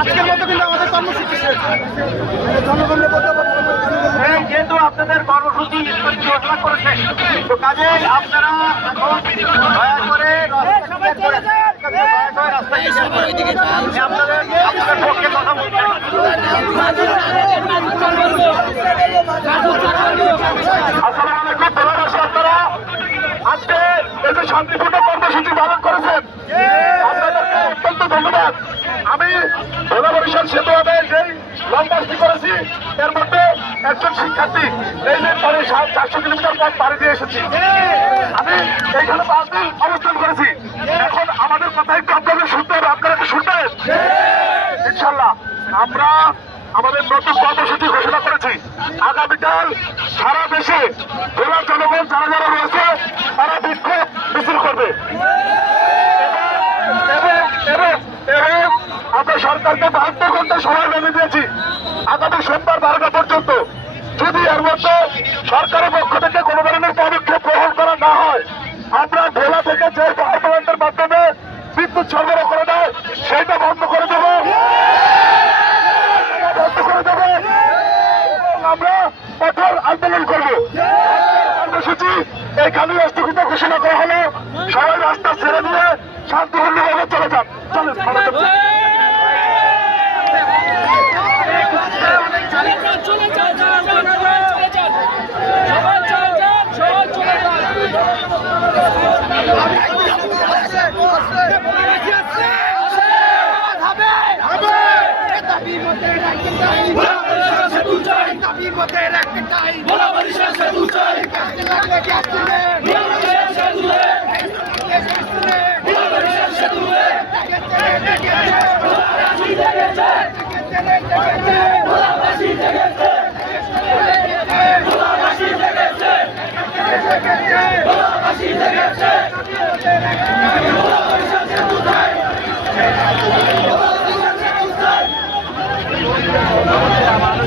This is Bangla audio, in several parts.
আজকের মতো কিন্তু আমাদের কর্মসূচি শেষ। যেহেতু আপনাদের কর্মসূচি ঘোষণা করেছে, তো কাজে আপনারা দয়া করে আপনাদের পক্ষে কথা বলছেন। আপনারা আজকে এই যে শান্তিপূর্ণ কর্মসূচি পালন করেছেন, আপনাদেরকে অত্যন্ত ধন্যবাদ। আমি ভোলা বরিশাল সেতু আদায়ের যেই লম্বাসটি করেছি, এর মধ্যে একজন শিক্ষার্থী এই যে 400 কিলোমিটার পথ পাড়ি দিয়ে এসেছি। আমি এইখানে 5 দিন অবস্থান করেছি। এখন আমাদের কথা একটু আপনাদের শুনতে হবে, আপনারা একটু শুনবেন ইনশাল্লাহ। আমরা আমাদের নতুন কর্মসূচি ঘোষণা করেছি। আগামীকাল সারা দেশে ভোলার জনগণ যারা যারা রয়েছে তারা বিক্ষোভ মিছিল করবে এবং আমরা সরকারকে 72 ঘন্টা সময় বেঁধে দিয়েছি আগামী সোমবার 12টা পর্যন্ত। যদি এর মধ্যে সরকারের পক্ষ থেকে কোনো ধরনের পদক্ষেপ গ্রহণ করা না হয়, আমরা ভোলা থেকে যে পাওয়ার প্ল্যান্টের মাধ্যমে বিদ্যুৎ সরবরাহ করে দেয় সেইটা বন্ধ করে দেবো এবং আমরা কঠোর আন্দোলন করবো। কর্মসূচি এইখানে স্থগিত ঘোষণা করা হলো। সবাই রাস্তা ছেড়ে দিয়ে শান্তিপূর্ণভাবে চলে যান। চলেন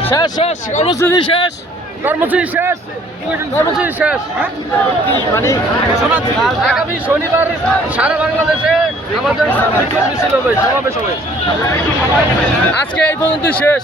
শেষ শেষ কর্মসূচি শেষ কর্মসূচি শেষ কর্মসূচি শেষ। আগামী শনিবার সারা বাংলাদেশে আমাদের মিছিল হবে, সমাবেশ হবে। আজকে এই পর্যন্তই শেষ।